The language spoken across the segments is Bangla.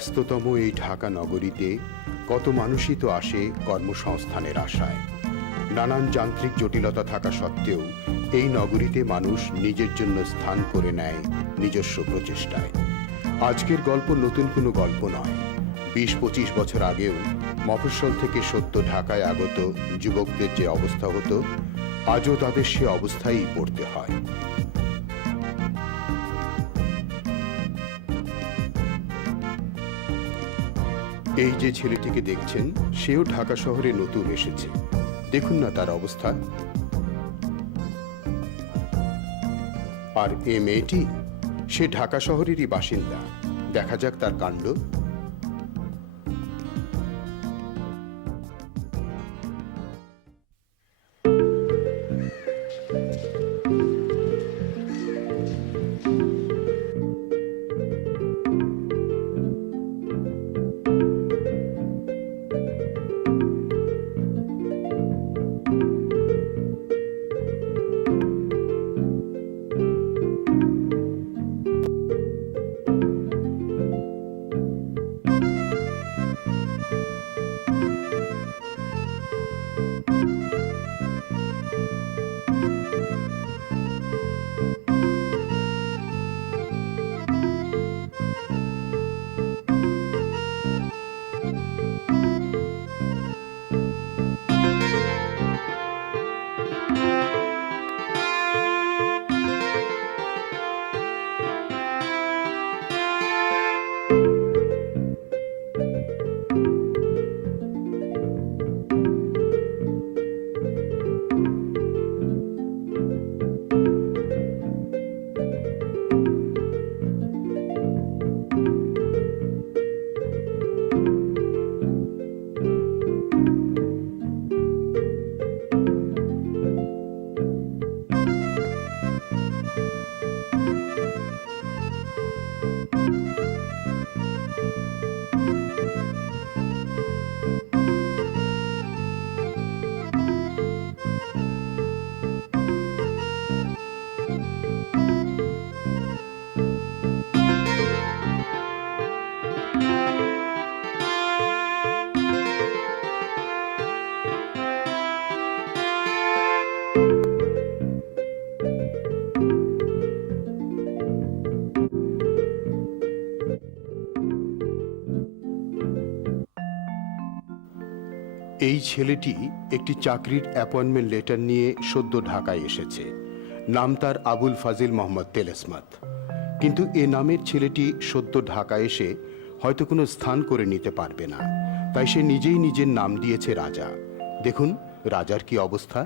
ব্যস্ততম এই ঢাকা নগরীতে কত মানুষই তো আসে কর্মসংস্থানের আশায়। নানান যান্ত্রিক জটিলতা থাকা সত্ত্বেও এই নগরীতে মানুষ নিজের জন্য স্থান করে নেয় নিজস্ব প্রচেষ্টায়। আজকের গল্প নতুন কোনো গল্প নয়। ২০-২৫ বছর আগেও মফস্বল থেকে সদ্য ঢাকায় আগত যুবকদের যে অবস্থা হতো, আজও তাদের সে অবস্থায়ই পড়তে হয়। এই যে ছেলেটিকে দেখছেন, সেও ঢাকা শহরে নতুন এসেছে। দেখুন না তার অবস্থা। আর এ মেয়েটি, সে ঢাকা শহরেরই বাসিন্দা। দেখা যাক তার কাণ্ড। এই ছেলেটি একটি চাকরির অ্যাপয়েন্টমেন্ট লেটার নিয়ে সদ্য ঢাকায় এসেছে। নাম তার আবুল ফাজিল মোহাম্মদ তেলেসমাত। কিন্তু এ নামের ছেলেটি সদ্য ঢাকায় এসে হয়তো কোনো স্থান করে নিতে পারবে না, তাই সে নিজেই নিজের নাম দিয়েছে রাজা। দেখুন রাজার কি অবস্থা।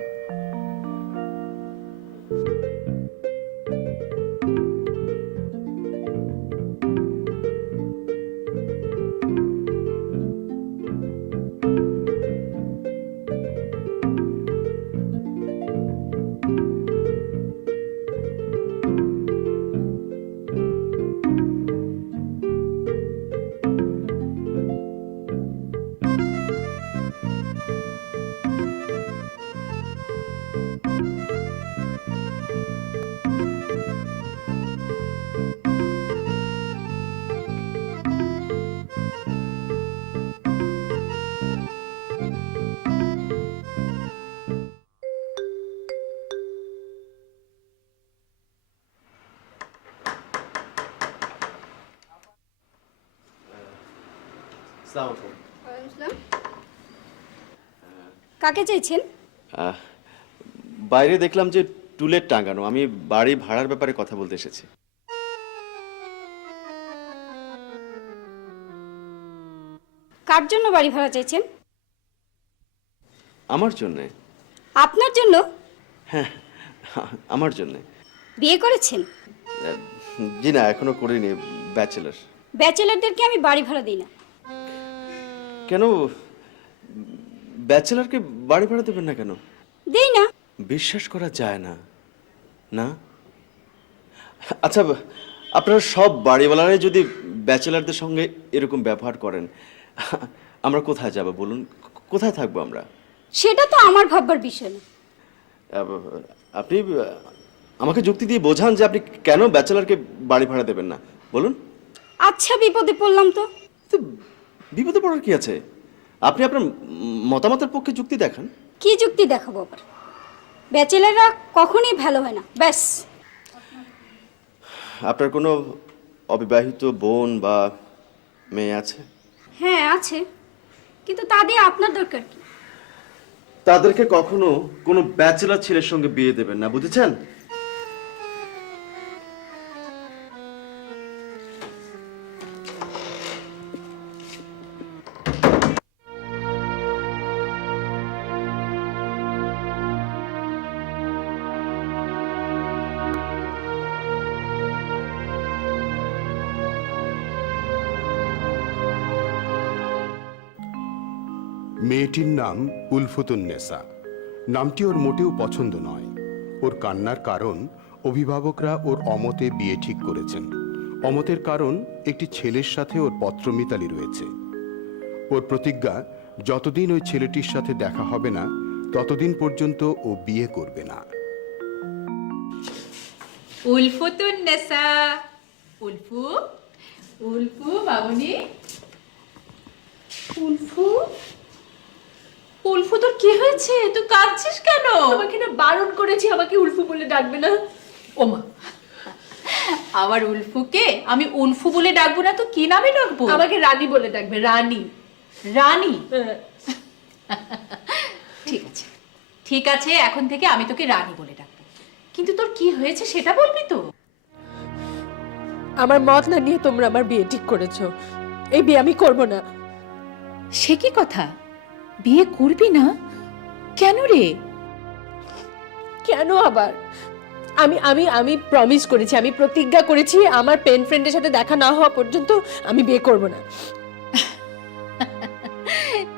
কাকে চাইছেন? বাইরে দেখলাম যে টুলেট টাঙানো। আমি বাড়ি ভাড়ার ব্যাপারে কথা বলতে এসেছি। কার জন্য বাড়ি ভাড়া চাইছেন? আমার জন্য। আপনার জন্য? হ্যাঁ, আমার জন্য। বিয়ে করেছেন? জি না, এখনো করিনি, ব্যাচেলর। ব্যাচেলারদেরকে আমি বাড়ি ভাড়া দিই না। কেন ব্যাচেলরকে বাড়ি ভাড়া দেবেন না কেন? দেই না। বিশ্বাস করা যায় না। না আচ্ছা, আপনারা সব বাড়িওয়ালারাই যদি ব্যাচেলারদের সঙ্গে এরকম ব্যবহার করেন, আমরা কোথায় যাব বলুন? কোথায় থাকবো আমরা? সেটা তো আমার ভাববার বিষয় না। আপনি আমাকে যুক্তি দিয়ে বোঝান যে আপনি কেন ব্যাচেলরকে বাড়ি ভাড়া দেবেন না, বলুন। আচ্ছা, বিপদে পড়লাম তো। তো বিপদে পড়ার কি আছে? আপনি আপনার মতামতের পক্ষে যুক্তি দেখান। কি যুক্তি দেখাবো আবার? ব্যাচেলাররা কখনই ভালো হয় না, ব্যাস। আপনার কোনো অবিবাহিত বোন বা মেয়ে আছে? হ্যাঁ আছে, কিন্তু তা দিয়ে আপনার দরকার কি? তাদেরকে কখনো কোনো ব্যাচেলার ছেলের সঙ্গে বিয়ে দেবেন না, বুঝেছেন? মেয়েটির নাম উলফুতুন্নেসা। নামটি ওর মোটেও পছন্দ নয়। ওর কান্নার কারণ, অভিভাবকরা ওর অমতে বিয়ে ঠিক করেছেন। অমতের কারণ, একটি ছেলের সাথে ওর পত্রমিতালি রয়েছে। ওর প্রতিজ্ঞা, যতদিন ওই ছেলেটির সাথে দেখা হবে না ততদিন পর্যন্ত ও বিয়ে করবে না। উলফুতুন্নেসা, উলফু, উলফু বাবুনি, উলফু, উলফু তোর কি হয়েছে? তুই কাঁদছিস কেন? তোমাকে না বারণ করেছি আমাকে উলফু বলে ডাকবে না। ওমা, আবার উলফুকে আমি উলফু বলে ডাকবো না তো কি নামে ডাকবো? আমাকে রানী বলে ডাকবে, রানী। রানী? হ্যাঁ। ঠিক আছে, ঠিক আছে, এখন থেকে আমি তোকে রানী বলে ডাকবো। কিন্তু তোর কি হয়েছে সেটা বলবি তো? আমার মত না নিয়ে তোমরা আমার বিয়ে ঠিক করেছো। এই বিয়ে আমি করব না। সে কি কথা? বিয়ে করবি না? কেন রে? কেন আবার? আমি আমি আমি প্রমিস করেছি, আমি প্রতিজ্ঞা করেছি আমার পেন ফ্রেন্ডের সাথে দেখা না হওয়া পর্যন্ত আমি বিয়ে করব না।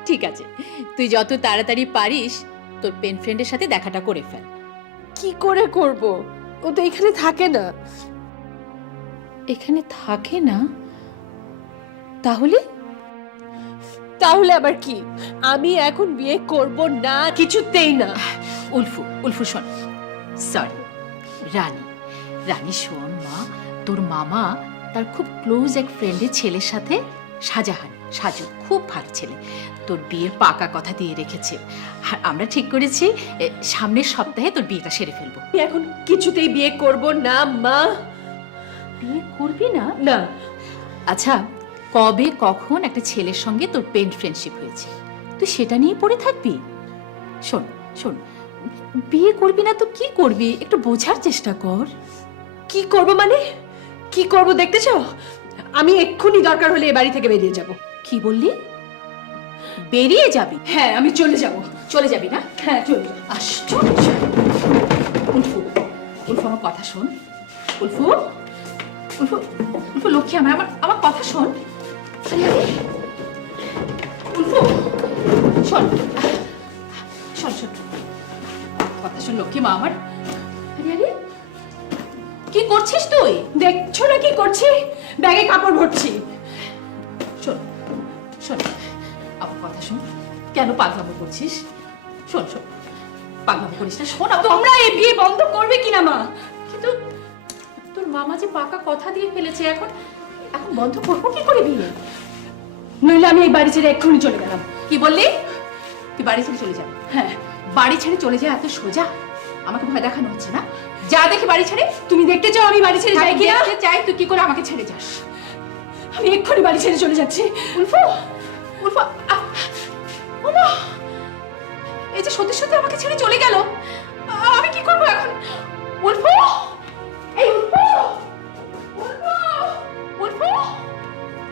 ঠিক আছে, তুই যত তাড়াতাড়ি পারিস তোর পেন ফ্রেন্ডের সাথে দেখাটা করে ফেল। কি করে করব? ও তো এখানে থাকে না। এখানে থাকে না? তাহলে? তাহলে আবার কি? আমি এখন বিয়ে করব না, কিছুতেই না। উলফু, উলফু শোন, সরি, রানী, রানী শোন মা, তোর মামা তার খুব ক্লোজ এক ফ্রেন্ডের ছেলের সাথে, শাহজাহান, সাজু, খুব ভালো ছেলে, তোর বিয়ের পাকা কথা দিয়ে রেখেছে। আর আমরা ঠিক করেছি সামনের সপ্তাহে তোর বিয়েটা সেরে ফেলবো। আমি এখন কিছুতেই বিয়ে করব না মা। বিয়ে করবি না? না। আচ্ছা, কবে কখন একটা ছেলের সঙ্গে তোর পেন ফ্রেন্ডশিপ হয়েছে, তুই সেটা নিয়ে পড়ে থাকবি? শোন শোন, বিয়ে করবি না তো কি করবি একটু বোঝার চেষ্টা কর। কি করব মানে? কি করব দেখতে চাও? আমি এক্ষুনি দরকার হলে এ বাড়ি থেকে বেরিয়ে যাব। কি বললি? বেরিয়ে যাবি? হ্যাঁ, আমি চলে যাব। চলে যাবি না? হ্যাঁ, চলে যাব। আশ্চর্য! উলফু, উলফু আমার কথা শোন। উলফু, উলফু, উলফু লক্ষ্মী আমার আমার আমার কথা শোন। আরে আরে, উলফু শোন, শোন শোন, কথা শোন লক্ষ্মী মা আমার। আরে আরে, কি করছিস তুই? দেখছো না কি করছি? ব্যাগে কাপড় ভরছি। শোন শোন, আমার কথা শোন, কেন পাগলামো করছিস? শোন শোন, পাগলামো করিস না, শোন। তোমরা এই বিয়ে বন্ধ করবে কিনা মা? কিন্তু তোর মামা যে পাকা কথা দিয়ে ফেলেছে, এখন এখন বন্ধ করবো কি করে বিয়ে? নইলে আমি এই বাড়ি ছেড়ে এক্ষুনি চলে গেলাম। কি বললি? তুই বাড়ি ছেড়ে চলে যাবি? হ্যাঁ। বাড়ি ছেড়ে চলে যা এত সোজা? আমাকে ভয় দেখানো হচ্ছে না? যা দেখি বাড়ি ছেড়ে। তুমি দেখতে চাও আমি বাড়ি ছেড়ে যাই কিনা? দেখতে চাই, তুই কি করে আমাকে ছেড়ে যাস? আমি এক্ষুনি বাড়ি ছেড়ে চলে যাচ্ছি। উলফু, উলফু, ওমা, এই যে সত্যি সত্যি আমাকে ছেড়ে চলে গেল, আমি কি করবো এখন? উলফু, এই উলফু, উলফু, উলফু,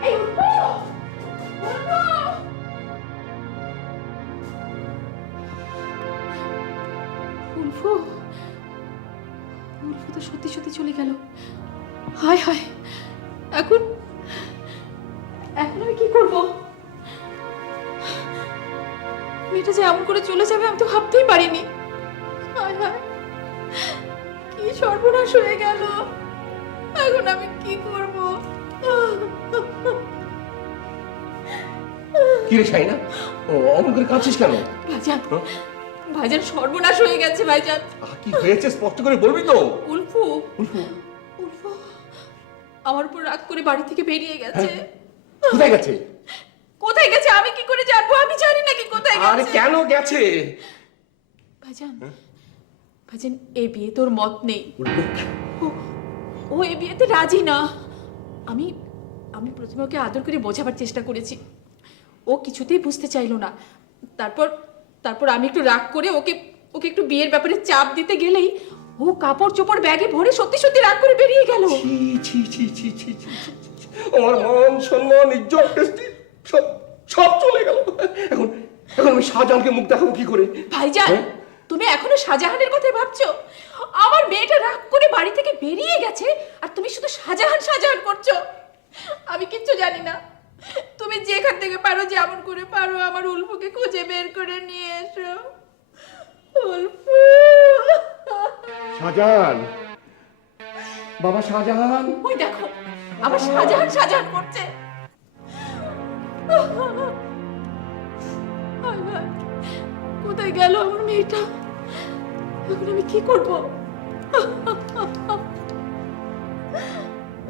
এই উলফু, উলফু। উলফু, উলফু তো সত্যি সত্যি চলে গেল। হায় হায়, এখন এখন আমি কি করব? মেয়েটা যে এমন করে চলে যাবে আমি তো ভাবতেই পারিনি। হায় হায়, কি সর্বনাশ হয়ে গেল, এখন আমি কি করব? কি রে শাইনা, ও অমন করে কাঁদছিস কেন? ভাইজান, ভাইজান সর্বনাশ হয়ে গেছে ভাইজান। কি হয়েছে স্পষ্ট করে বলবি তো? উলফু, উলফু, উলফু আমার উপর রাগ করে বাড়ি থেকে বেরিয়ে গেছে। কোথায় গেছে? কোথায় গেছে আমি কি করে জানবো? আমি জানি নাকি কোথায় আরে গেছে। কেন গেছে? ভাইজান, ভাইজান, এই বিয়ে তোর মত নেই। ও এই বিয়েতে রাজি না। আমি আমি প্রথমে ওকে আদর করে বোঝাবার চেষ্টা করেছি, ও কিছুতেই বুঝতে চাইলো না। তারপর তারপর আমি একটু রাগ করে ওকে ওকে একটু বিয়ের ব্যাপারে চাপ দিতে গেলেই ও কাপড় চোপড় ব্যাগে ভরে সত্যি সত্যি রাগ করে বেরিয়ে গেল। ছি ছি ছি ছি ছি ছি ছি, ছি। আমার মান সম্মান ইজ্জত প্রেস্টিজ সব সব চলে গেল। এখন এখন আমি শাহজাহানকে মুখ দেখাবো কি করে? ভাইজান, তুমি এখনো শাহজাহানের কথাই ভাবছো? আমার মেয়েটা রাগ করে বাড়ি থেকে বেরিয়ে গেছে আর তুমি শুধু শাহজাহান শাহজাহান করছো। আমি কিচ্ছু জানি না। তুমি যেখান থেকে পারো, যেমন করে পারো, আমার উল্ফুকে খুঁজে বের করে নিয়ে এসো। উল্ফু, শাহজাহান, বাবা শাহজাহান। ওই দেখো আবার শাহজাহান শাহজাহান করছে। হায় হায়, কোথায় গেল আমার মেয়েটা? এখন আমি কি করব?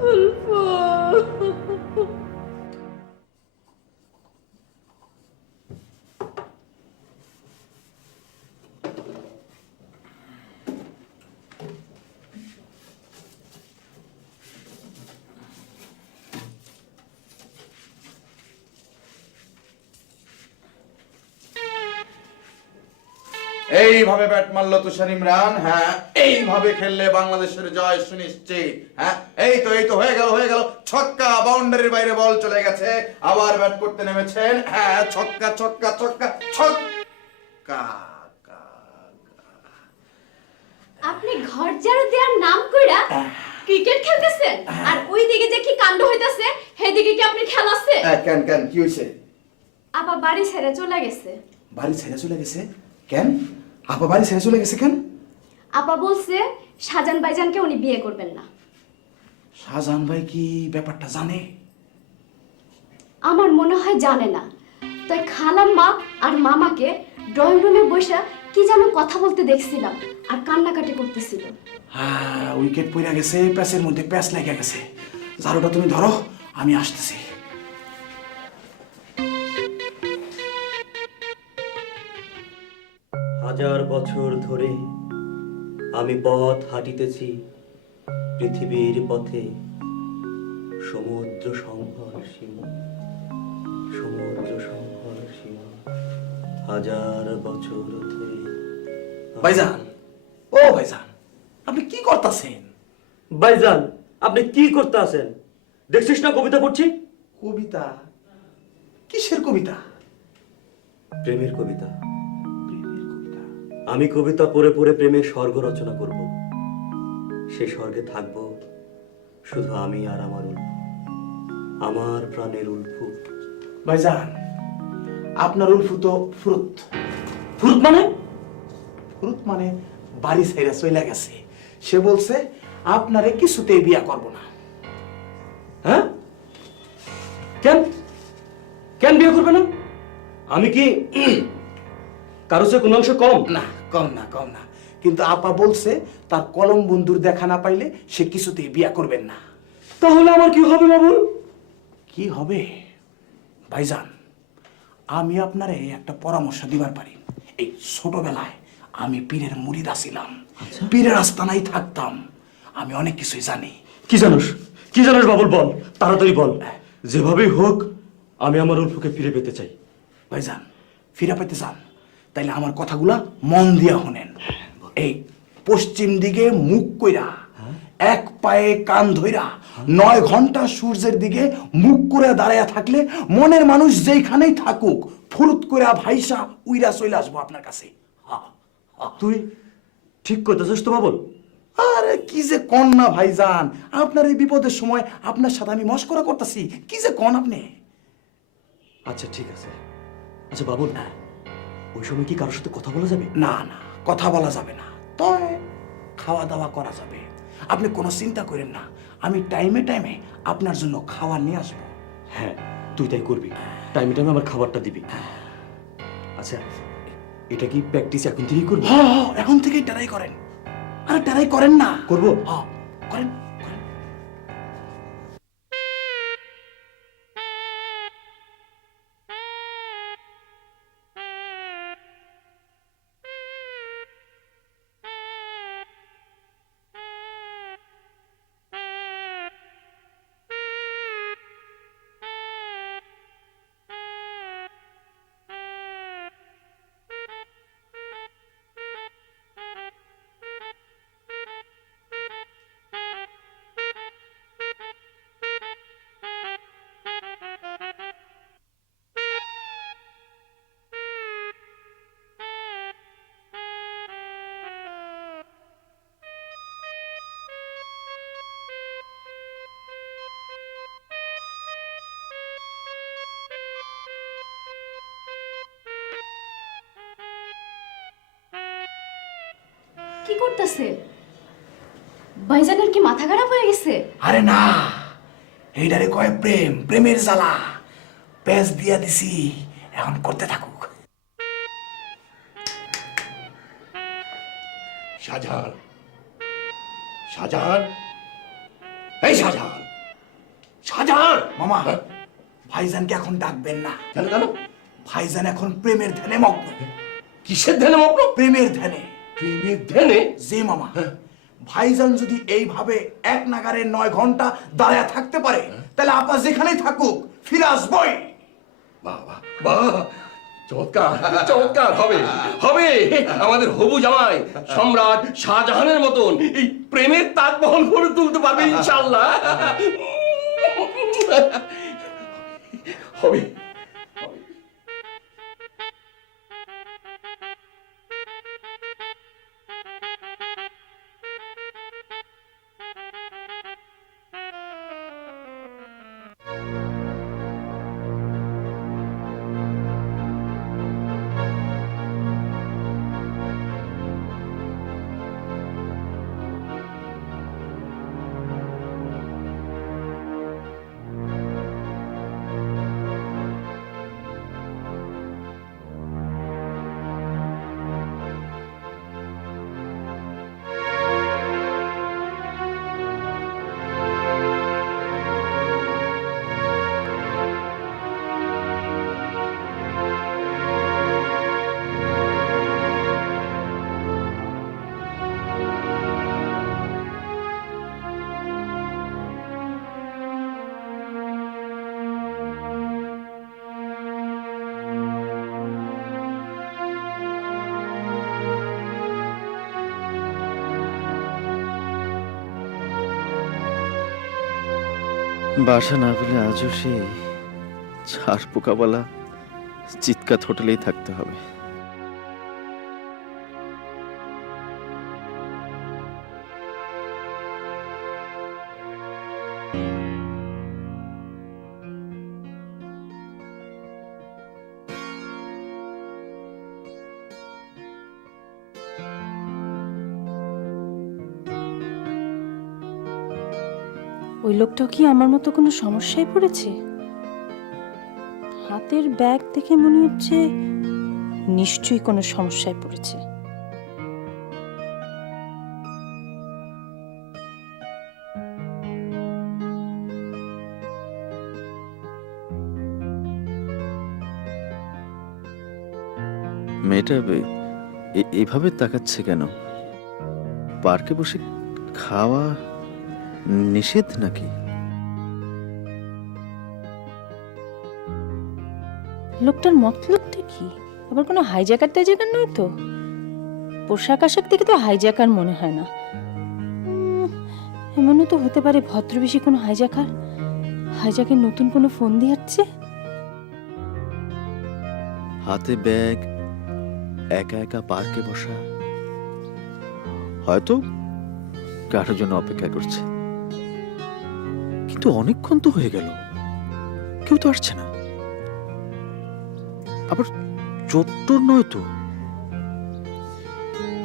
উল্ফু, এইভাবে ব্যাট মারলো তুষার ইমরান। হ্যাঁ, এইভাবে খেললে বাংলাদেশের জয় সুনিশ্চিত। হ্যাঁ, এই তো হয়ে গেল ছক্কা, বাউন্ডারির বাইরে বল চলে গেছে। আবার ব্যাট করতে নেমেছেন। হ্যাঁ, ছক্কা ছক্কা ছক্কা ছক্কা। আপনি ঘর ঝাড়ু দেওয়ার নাম কইরা ক্রিকেট খেলতেছেন, আর ওই দিকে যে কি কাণ্ড হইতাছে সেদিকে কি আপনি খেলাচ্ছে? কেন কি হয়েছে? আপা বাড়ি ছেড়ে চলে গেছে। বাড়ি ছেড়ে চলে গেছে কেন? আপা বাড়ি ছেড়ে চলে গেছে কেন? আপা বলছে শাহজাহান ভাইজানকে উনি বিয়ে করবেন না। শাহজাহান ভাই কি ব্যাপারটা জানে? আমার মনে হয় জানে না। তাই খালাম্মা আর মামাকে ড্রয়িং রুমে বসে কি যেন কথা বলতে দেখছিলাম, আর কান্নাকাটি করতেছিল। হ্যাঁ, উইকেট পড়ে গেছে, প্যাচের মধ্যে প্যাচ লেগে গেছে। ঝাড়ুটা তুমি ধরো, আমি আসতেছি। হাজার বছর ধরে আমি পথ হাঁটিতেছি পৃথিবীর পথে, সমুদ্র সংহর সীমা, সমুদ্র সংহর সীমা, হাজার বছর ধরে। ভাইজান, ও ভাইজান, আপনি কি করতেছেন? ভাইজান, আপনি কি করতে আছেন? দেখছিস না কবিতা পড়ছি? কবিতা? কিসের কবিতা? প্রেমের কবিতা। প্রেমের কবিতা? আমি কবিতা পড়ে পড়ে প্রেমের স্বর্গ রচনা করব। সে স্বর্গে থাকবো শুধু আমি আর আমার উল্ফু, আমার প্রাণের উল্ফু। ভাইজান, আপনার উল্ফু তো ফুরুত। ফুরুত মানে? ফুরুত মানে বাড়ি ছেড়ে চলে গেছে। সে বলছে আপনারে কিছুতেই বিয়া করব না। হ্যাঁ? কেন কেন বিয়ে করবে না? আমি কি কারো চেয়ে কোনো অংশ কম? না, কম না, কিন্তু আপা বলছে তার কলম বন্ধুর দেখা না পাইলে সে কিছুতেই বিয়া করবেন না। তাহলে আমার কি হবে বাবুল? কি হবে? ভাইজান, আমি আপনারে একটা পরামর্শ দিবার পারি। এই ছোটবেলায় আমি পীরের মুরিদ ছিলাম, পীরের আস্তানায় থাকতাম। আমি অনেক কিছুই জানি। কি জানোস বাবুল? বল, তাড়াতাড়ি বল। যেভাবেই হোক আমি আমার উল্ফুকে ফিরে পেতে চাই। ভাইজান, ফিরে পেতে চান? তাইলে আমার কথাগুলা মন দিয়া শোনেন। এই পশ্চিম দিকে মুখ কইরা, এক পায়ে কান ধইরা 9 ঘন্টা সূর্যের দিকে মুখ করে দাঁড়ায়া থাকলে মনের মানুষ যেখানেই থাকুক ফুরুত কইরা ভাইসা উইরা চলে আসবো আপনার কাছে। তুই ঠিক করতেছিস তো বাবুল? আরে কি যে কন না ভাইজান, আপনার এই বিপদের সময় আপনার সাথে আমি মস্করা করতেছি। কি যে কন আপনি? আচ্ছা ঠিক আছে। আচ্ছা বাবুল, ওই সময় কি কারোর সাথে কথা বলা যাবে? না, কথা বলা যাবে না, তবে খাওয়া দাওয়া করা যাবে। আপনি কোনো চিন্তা করেন না, আমি টাইমে টাইমে আপনার জন্য খাবার নিয়ে আসবো। হ্যাঁ, তুই তাই করবি। টাইমে টাইমে আমার খাবারটা দিবি। আচ্ছা, এটা কি প্র্যাকটিস এখন থেকেই করবি? হ্যাঁ, এখন থেকেই ট্রাই করেন। আরে ট্রাই করেন না। করবো? হ্যাঁ, করেন। কি করতেছে? ভাইজানের কি মাথা খারাপ হয়ে গেছে? আরে না, এইটারে কয় প্রেম, প্রেমের জ্বালা। প্যাচ দিয়া দিছি, এখন করতে থাকুক। শাহজাহান, শাহজাহান, এই শাহজাহান, শাহজাহান! মামা, ভাইজানকে এখন ডাকবেন না। কেন কেন? ভাইজান এখন প্রেমের ধ্যানে মগ্ন। কিসের ধ্যানে মগ্ন? প্রেমের ধ্যানে। প্রেমের ধ্যানে? জি মামা, ভাইজান যদি এইভাবে এক নাগারে 9 ঘন্টা দাঁড়ায় থাকতে পারে, তাহলে আপা যেখানেই থাকুক ফিরে আসবই। বাহ বাহ বাহ, চমৎকার চমৎকার! হবে হবে, আমাদের হবু জামাই সম্রাট শাহজাহানের মতন এই প্রেমের তাজমহল গড়ে তুলতে পারবে ইনশাআল্লাহ। হবে। বাসা না পেলে আজও সেই ছাড় পোকাওয়ালা চিৎকার হোটেলেই থাকতে হবে। ওই লোকটাও কি আমার মতো কোনো সমস্যায় পড়েছে? হাতের ব্যাগ দেখে মনে হচ্ছে নিশ্চয়ই কোনো সমস্যায় পড়েছে। মেয়েটা এইভাবে তাকাচ্ছে কেন? পার্কে বসে খাওয়া নিষেধ নাকি? লোকটার মতলবটা কি? আবার কোনো হাইজ্যাকার টাইজ্যাকার নয় তো? পোশাক আশাক থেকে তো হাইজ্যাকার মনে হয় না। এমনও তো হতে পারে ভদ্রবেশী কোনো হাইজ্যাকার হাইজ্যাকের নতুন কোনো ফোন দিয়ে যাচ্ছে। হাতে ব্যাগ, একা একা পার্কে বসা, হয়তো কারোর জন্য অপেক্ষা করছে। কিন্তু অনেকক্ষণ তো হয়ে গেল, কেউ তো আসছে না। আবার চত্বর নয় তো।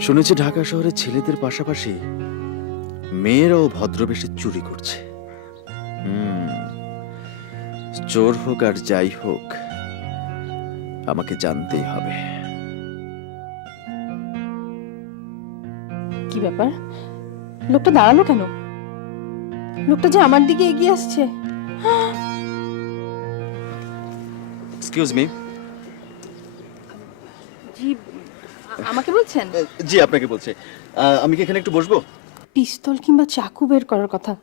শুনেছি ঢাকা শহরে ছেলেদের পাশাপাশি মেয়েরাও ভদ্রবেশে চুরি করছে। চোর হোক আর যাই হোক, আমাকে জানতেই হবে। কি ব্যাপার? লোকটা দাঁড়ালো কেন? লোকটা যে আমার দিকে এগিয়ে আসছে। Excuse me. জি, আমাকে বলছেন? জি, আপনাকে বলছে। আমি কি এখানে একটু বসবো? পিস্তল কিংবা চাকু বের করার কথা।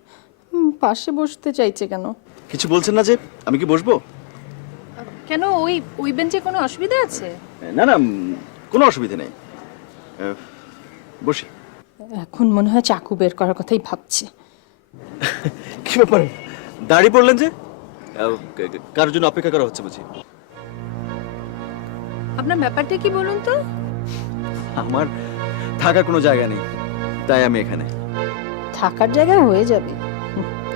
পাশে বসতে চাইছে কেন? কিছু বলছেন না যে? আমি কি বসবো? কেন, ওই বেঞ্চে কোনো অসুবিধা আছে? না না, কোনো অসুবিধা নেই, বসি। এখন মনে হয় চাকু বের করার কথাই ভাবছে। কি ব্যাপার, দাঁড়িয়ে পড়লেন যে? কারোর জন্য অপেক্ষা করা হচ্ছে বুঝি? আপনার ব্যাপারটা কি বলুন তো? আমার থাকার কোনো জায়গা নেই, তাই আমি এখানে। থাকার জায়গা হয়ে যাবে,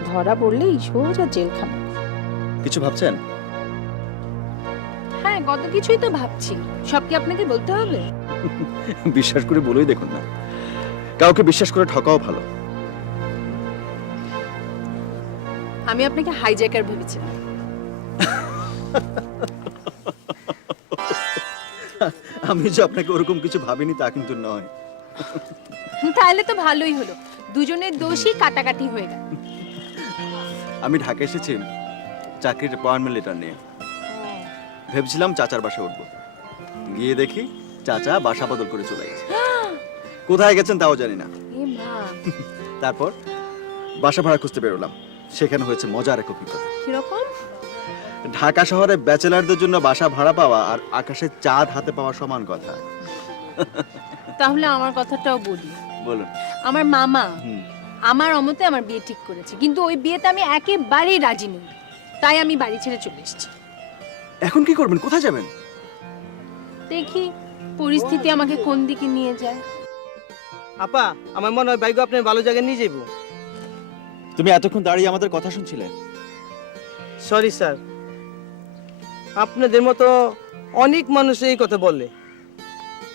ধরা পড়লেই সোজা জেলখানা। কিছু ভাবছেন? হ্যাঁ, কত কিছুই তো ভাবছি। সব কি আপনাকে বলতে হবে? বিশ্বাস করে বলেই দেখুন না। কাউকে বিশ্বাস করে ঠকাও ভালো। আমি আপনাকে হাইজ্যাকার ভেবেছিলাম। আমি যে আপনাকে ওরকম কিছু ভাবিনি তা কিন্তু নয়। তাহলে তো ভালোই হলো, দুজনের দোষই কাটাকাটি হয়ে গেল। আমি ঢাকা এসেছি চাকরির অ্যাপয়েন্টমেন্ট লেটার নিয়ে। ভেবেছিলাম চাচার বাসায় উঠবো, গিয়ে দেখি চাচা বাসা বদল করে চলে গেছে। কোথায় গেছেন তাও জানি না। এ মা, তারপর বাসা ভাড়া খুঁজতে বেরোলাম, সেখানে হয়েছে মজার এক অভিজ্ঞতা। কিরকম? ঢাকা শহরে ব্যাচেলারদের জন্য বাসা ভাড়া পাওয়া আর আকাশে চাঁদ হাতে পাওয়া সমান কথা। তাহলে আমার কথাটাও বলি। বলুন। আমার মামা হুম। আমার অমতে আমার বিয়ে ঠিক করেছে, কিন্তু ওই বিয়েতে আমি একেবারেই রাজি নই, তাই আমি বাড়ি ছেড়ে চলে এসেছি। এখন কি করবেন, কোথায় যাবেন? দেখি পরিস্থিতি আমাকে কোন দিকে নিয়ে যায়। আপা, আমার মনে হয় বাইক আপনি ভালো জায়গায় নিয়ে যাইব। তুমি এতক্ষণ দাঁড়িয়ে আমাদের কথা শুনছিলে? সরি স্যার, আপনাদের মতো অনেক মানুষ এই কথা বলে,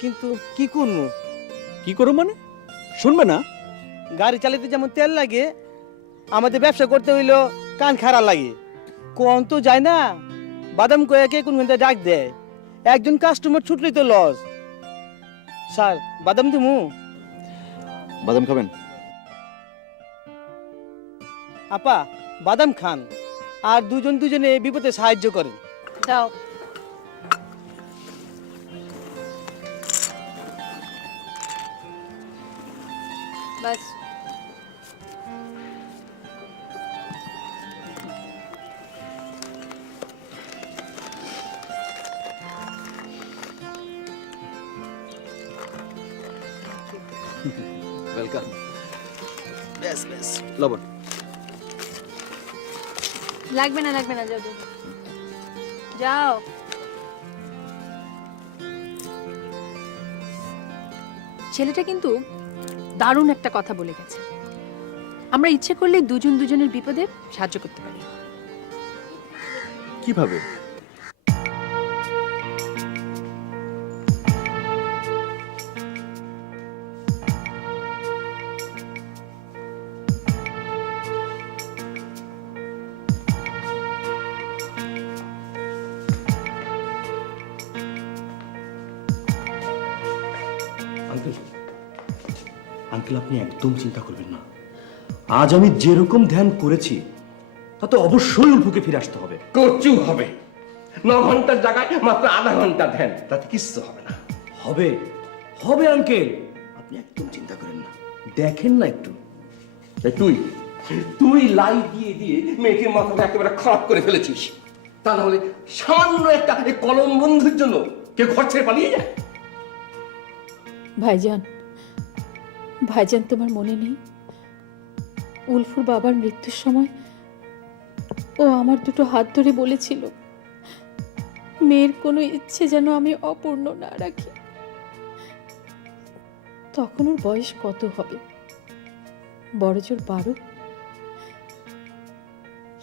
কিন্তু কি করবো? কি করো মানে? শুনবে না? গাড়ি চালাতে যেমন তেল লাগে, আমাদের ব্যবসা করতে হইলো কান খাড়া লাগে। কোন তো যায় না, বাদাম কয়েকে কোন ঘন্টা ডাক দেয়, একজন কাস্টমার ছুটলেই তো লস। স্যার, বাদাম দিমু? বাদাম খাবেন? আপা, বাদাম খান, আর দুজনে বিপদে সাহায্য করেন। দাও। বাস। ওয়েলকাম। বেশ বেশ, লবণ। লাগবে না, লাগবে না, যাও যাও। যাও। ছেলেটা কিন্তু দারুণ একটা কথা বলে গেছে, আমরা ইচ্ছে করলে দুজন দুজনের বিপদে সাহায্য করতে পারি। কিভাবে? আঙ্কেল, আঙ্কেল আপনি একদম চিন্তা করবেন না। আজ আমি যেরকম ধ্যান করেছি তাতে অবশ্যই উল্ফুকে ফিরে আসতে হবে। করছু হবে 9 ঘন্টার জায়গায় মাত্র আধা ঘন্টা ধ্যান, তাতে কিচ্ছু হবে না। হবে হবে আঙ্কেল, আপনি একদম চিন্তা করেন না। দেখেন না একটু। এই তুই লাই দিয়ে দিয়ে মেয়েটির মাথাটা একেবারে খারাপ করে ফেলেছিস। তা না হলে সামান্য একটা এই কলম বন্ধুর জন্য কেউ ঘর ছেড়ে পালিয়ে যায়? ভাইজান, ভাইজান তোমার মনে নেই উলফুর বাবার মৃত্যুর সময় ও আমার দুটো হাত ধরে বলেছিল মেয়ের কোনো ইচ্ছে যেন আমি অপূর্ণ না রাখি। তখন ওর বয়স কত হবে, বড় জোর 12।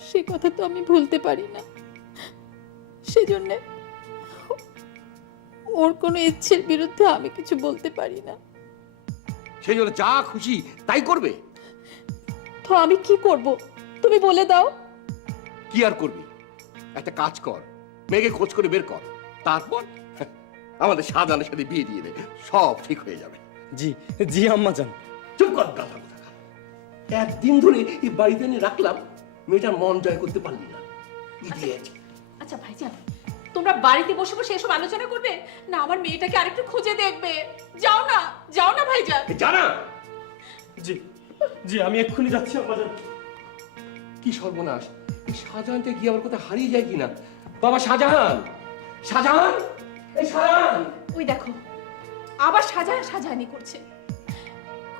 সে কথা তো আমি ভুলতে পারি না, সেজন্য ওর কোনো ইচ্ছের বিরুদ্ধে আমি কিছু বলতে পারি না। সেই জন্য যা খুশি তাই করবে। তো আমি কি করব তুমি বলে দাও। কি আর করবি, একটা কাজ কর, মেয়েকে খোঁজ করে বের কর, তারপর আমাদের শাহজাহানের সাথে বিয়ে দিয়ে দে, সব ঠিক হয়ে যাবে। জি জি আম্মা জান। চুপ কর গাধা কোথাকার। একদিন ধরে এই বাড়িতে এনে রাখলাম, মেয়েটার মন জয় করতে পারলি না। ইডিয়েট। আচ্ছা ভাইজান, তোমরা বাড়িতে বসে বসে এসব আলোচনা করবে না, আমার মেয়েটাকে আরেকটু খুঁজে দেখবে। যাও না, যাও না ভাইজান। জানা জি জি, আমি এক্ষুনি যাচ্ছি আম্মা জান। কি সর্বনাশ, এই শাহজাহানটা গিয়ে আমার কোথায় হারিয়ে যায় কিনা। বাবা শাহজাহান, শাহজাহান, এই শাহজাহান। ওই দেখো, আবার সাজানি করছে।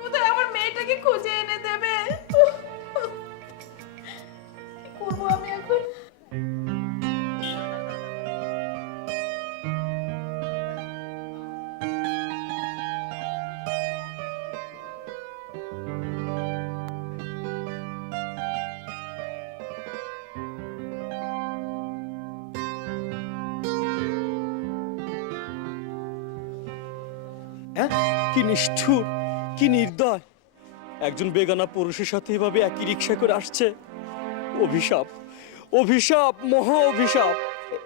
কোথায় আমার মেয়েটাকে খুঁজে এনে দেবে? কি করবো আমি এখন? কি নিষ্ঠুর! কি নির্দয়, একজন বেগানা পুরুষের সাথে এভাবে একই রিক্সা করে আসছে। অভিশাপ, অভিশাপ, মহা অভিশাপ।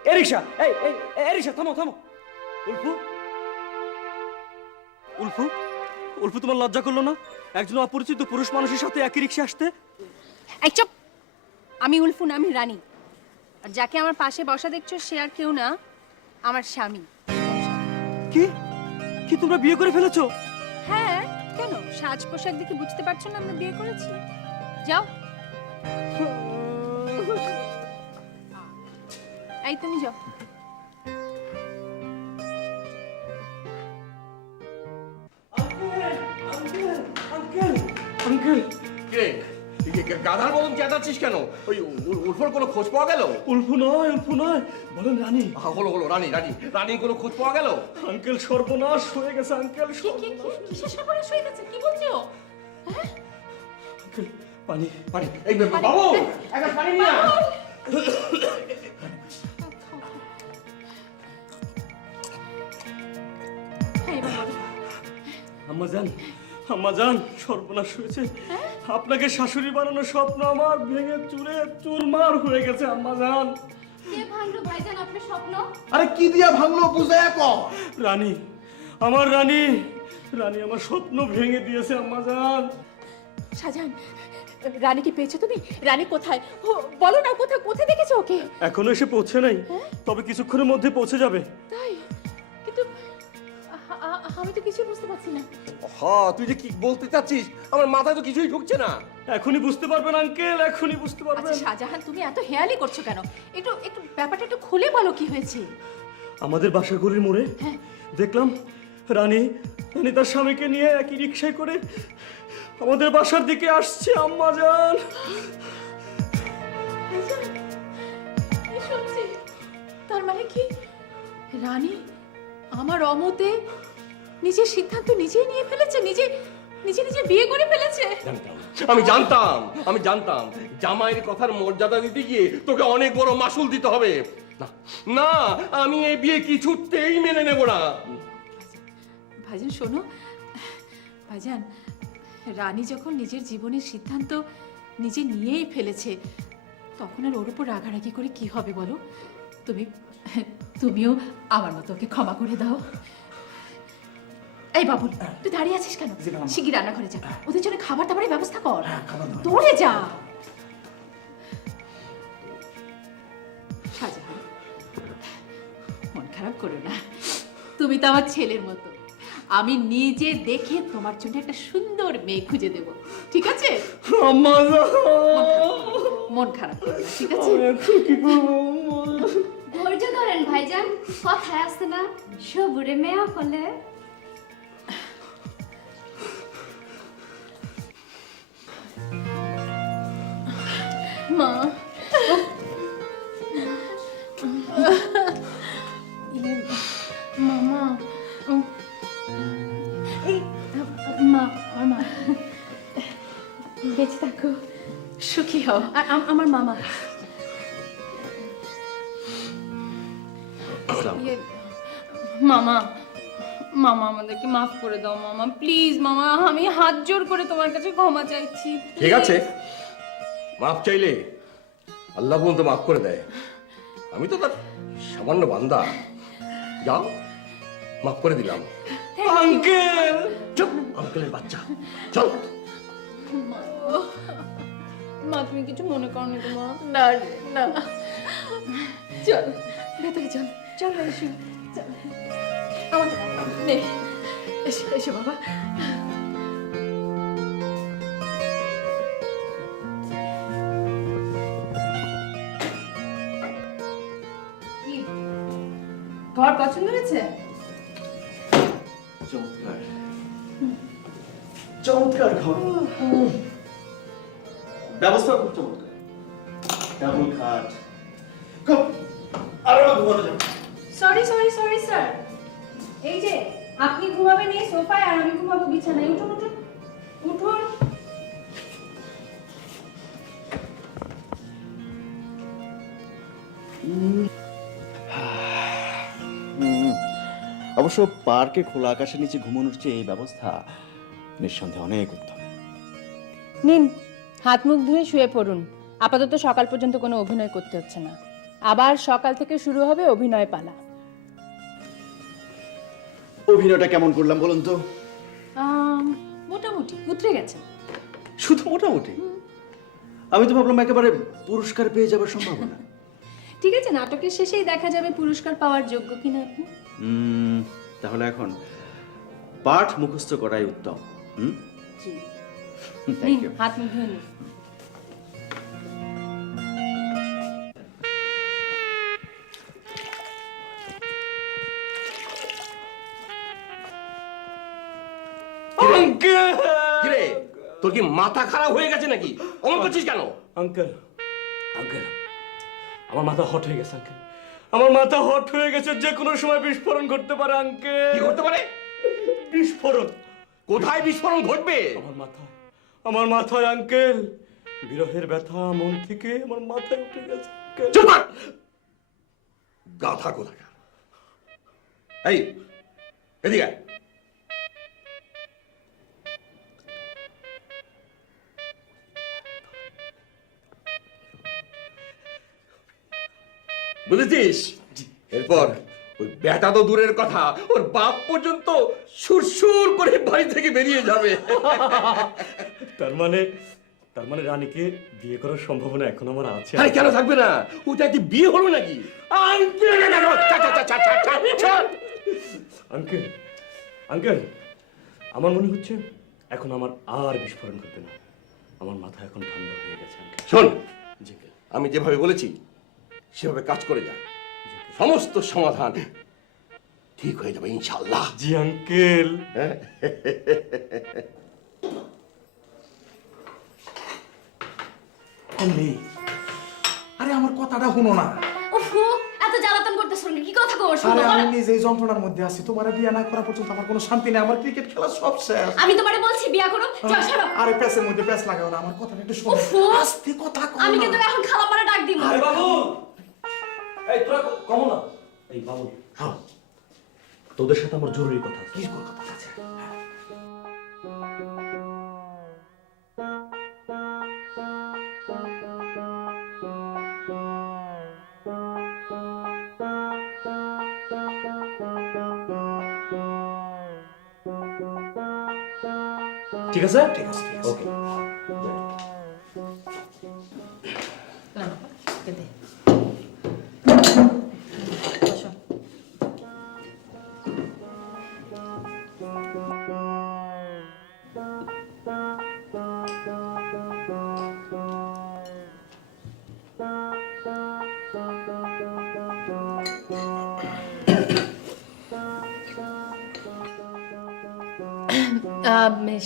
এ রিক্সা, এই রিক্সা, থামো থামো। উল্ফু, উল্ফু, উল্ফু, তোমার লজ্জা করলো না একজন অপরিচিত পুরুষ মানুষের সাথে একই রিক্সা আসতে? এই চুপ! আমি উলফু না, আমি রানী। আর যাকে আমার পাশে বসা দেখছো সে আর কেউ না, আমার স্বামী। কি কি তোমরা বিয়ে করে ফেলেছো? হ্যাঁ, কেন? সাজ পোশাক দেখে বুঝতে পারছো না আমরা বিয়ে করেছি? যাও। এই তুমি যাও। আঙ্কেল, কে গাধার মতন চেঁচাচ্ছিস কেন? ওই উল্ফোর কোনো খোঁজ পাওয়া গেল? উল্ফু নয়, উল্ফু নয়, বলেন রানী। হলো হলো, রানী রানী রানীর কোনো খোঁজ পাওয়া গেল? আঙ্কেল সর্বনাশ হয়ে গেছে, আঙ্কেল কিসের সর্বনাশ হয়ে গেছে? কি বলছো? আঙ্কেল, পানি। পানি, এই বাবু একটা পানি নিয়ে আয়। হ্যাঁ, এবার বলো। আম্মাজান, আম্মাজান, সর্বনাশ হয়েছে। আপনাকে শাশুড়ি বানানোর স্বপ্ন আমার ভেঙে চুরে চুরমার হয়ে গেছে আম্মাজান। কে ভাঙলো ভাইজান আপনার স্বপ্ন? আরে কি দিয়া ভাঙলো বুঝায়া ক। রানী, আমার রানী, রানী আমার স্বপ্ন ভেঙে দিয়েছে আম্মাজান। শাহজাহান, রানীকে পেয়েছো তুমি? রানী কোথায়? ও, বলো না, কোথায় কোথায় দেখেছো ওকে? এখনো এসে পৌঁছে নাই, তবে কিছুক্ষণের মধ্যে পৌঁছে যাবে। তাই? কিন্তু আমি তো কিছু বুঝতে পারছি না। তুই যে কি বলতে চাচ্ছিস আমার মাথায় তো কিছুই ঢুকছে না। এখনই বুঝতে পারবেন আঙ্কেল, এখনই বুঝতে আচ্ছা পারবেন। শাহজাহান, তুমি এত হেয়ালি করছো কেন? একটু একটু ব্যাপারটা একটু খুলে বলো, কি হয়েছে? আমাদের বাসার গলির মোড়ে দেখলাম রানী রানী তার স্বামীকে নিয়ে একই রিক্সায় করে আমাদের বাসার দিকে আসছে আম্মাজান। কি শুনছি? তার মানে কি রানী আমার অমতে নিজের সিদ্ধান্ত নিজেই নিয়ে ফেলেছে, নিজে নিজে নিজে বিয়ে করে ফেলেছে? আমি জানতাম জামাইয়ের কথার মর্যাদা দিতে গিয়ে তোকে অনেক বড় মাসুল দিতে হবে। না না, আমি এই বিয়ে কিছুতেই মেনে নেব না। ভাইজান শোনো, ভাইজান, রানী যখন নিজের জীবনের সিদ্ধান্ত নিজে নিয়েই ফেলেছে, তখন আর ওর উপর রাগারাগি করে কি হবে বলো? তুমিও আমার মতো ওকে ক্ষমা করে দাও। এই বাবুল, তুই দাঁড়িয়ে আছিস কেন? শিগগির রান্নাঘরে যা, ওদের জন্য খাবার দাবারের ব্যবস্থা কর। দৌড়ে যা। শাহজাহান, মন খারাপ করো না, তুমি তো আমার ছেলের মতো। আমি নিজে দেখে তোমার জন্য একটা সুন্দর মেয়ে খুঁজে দেব, ঠিক আছে? মন খারাপ করো না, ঠিক আছে? ধৈর্য ধরেন ভাইজান, কথায় আছে না, সবুরে মেয়া ফলে। মা, মামা, এই মা, আমার মা, বেঁচে থাকো, সুখী হও। আর আমার মামা, ইয়ে, মামা, মামা আমাদেরকে মাফ করে দাও মামা, প্লিজ মামা, আমি হাত জোর করে তোমার কাছে ক্ষমা চাইছি। ঠিক আছে, মাফ চাইলে আল্লাহ পর্যন্ত মাফ করে দেয়। আমি তো তার সামান্য বান্দা। যাও, মাফ করে দিলাম। আঙ্কেল, চুপ, আঙ্কেলের বাচ্চা। চল। মা, তুমি কিছু মনে করো না? না না, চল ভেতরে, চল চল, এসো, চল আমার নে, এসো এসো বাবা। ঘর পছন্দ হয়েছে? চমৎকার, চমৎকার ঘর, ব্যবস্থা খুব চমৎকার। ডাবল খাট, খুব আরামে ঘুমানো যাবে। সরি সরি সরি স্যার, এই যে আপনি ঘুমাবেন এই সোফায় আর আমি ঘুমাবো বিছানায়। উঠুন উঠুন উঠুন। অবশ্য পার্কে খোলা আকাশের নিচে ঘুমানোর চেয়ে এই ব্যবস্থা নিঃসন্দেহে অনেক উত্তম। নিন, হাত মুখ ধুয়ে শুয়ে পড়ুন। আপাতত সকাল পর্যন্ত কোনো অভিনয় করতে হচ্ছে না। আবার সকাল থেকে শুরু হবে অভিনয় পালা। অভিনয়টা কেমন করলাম বলুন তো? মোটামুটি উতরে গেছে। শুধু মোটামুটি? আমি তো ভাবলাম একেবারে পুরস্কার পেয়ে যাবার সম্ভাবনা। ঠিক আছে, নাটকের শেষেই দেখা যাবে পুরস্কার পাওয়ার যোগ্য কিনা আপনি। তাহলে এখন পাঠ মুখস্থ করাই উত্তম। জি, থ্যাংক ইউ। হাত মুখ ধুয়ে নিন। কিরে, তোর কি মাথা খারাপ হয়ে গেছে নাকি? অমন করছিস কেন? আঙ্কেল, আঙ্কেল, আমার মাথা হট হয়ে গেছে আঙ্কেল। আমার মাথা হট হয়ে গেছে, যে কোনো সময় বিস্ফোরণ ঘটতে পারে আঙ্কেল। কি করতে পারে? বিস্ফোরণ। কোথায় বিস্ফোরণ ঘটবে? আমার মাথায় আঙ্কেল। বিরহের ব্যথা মন থেকে আমার মাথায় উঠে গেছে আঙ্কেল। চুপ কর! গাধা কোথাকার। এই, এদিকে আয়। বুঝেছিস? এরপর ওই বেটা তো দূরের কথা, ওর বাপ পর্যন্ত সুরসুর করে বাড়ি থেকে বেরিয়ে যাবে। তার মানে রানীকে বিয়ে করার সম্ভাবনা এখন আমার আছে। আরে কেন থাকবে না? ওটা কি বিয়ে হলো নাকি? আঙ্কেল, আঙ্কেল, আঙ্কেল, আমার মনে হচ্ছে এখন আমার আর বিস্ফোরণ ঘটবে না। আমার মাথা এখন ঠান্ডা হয়ে গেছে আঙ্কেল। শোন, জি আঙ্কেল। আমি যেভাবে বলেছি সেভাবে কাজ করে যা, সমস্ত সমাধান ঠিক হয়ে যাবে ইনশাআল্লাহ। জি আঙ্কেল। আরে আমার কথাটা শুনো না। উফু, এত জ্বালাতন করতেছ না, কি কথা কও? আরে শুনো আমি নিজে এই যন্ত্রণার মধ্যে আছি, তোমার বিয়ে না করা পর্যন্ত আমার কোনো শান্তি নেই। আমার ক্রিকেট খেলা সব শেষ। আমি তোমারে বলছি বিয়া করো, যাও সরো। আরে প্যাসের মধ্যে প্যাস লাগাও না, আমার কথাটা একটু শোনো। উফু, আস্তে কথা কও আমি না। কিন্তু এখন খালাপাড়া ডাক দিব। আরে বাবু, এই তোরা কমলা, এই বাবু, হ্যাঁ, তোদের সাথে আমার জরুরি কথা আছে। কি কথা আছে? ঠিক আছে? ঠিক আছে, ঠিক আছে। ওকে।